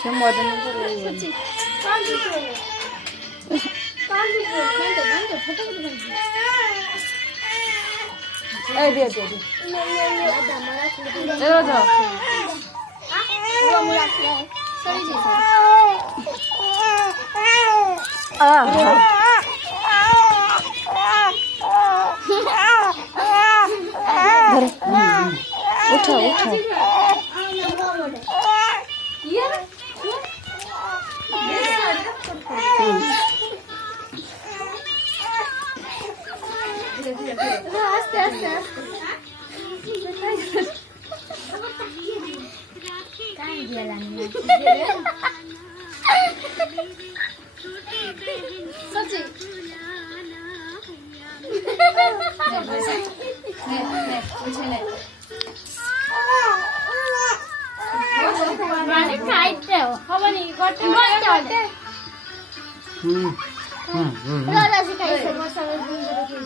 সে মদন সচি এই দিয়ে দিয়ে उठो उठो आस्ते आस्ते सच्ची মানে খাইতেও হবে নি করতে করতে রাজি খাইছে মশলা দিয়ে রেখে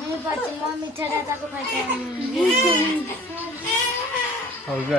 আমি পাচ্ছি মিঠাটা তাকে খাইতে হবে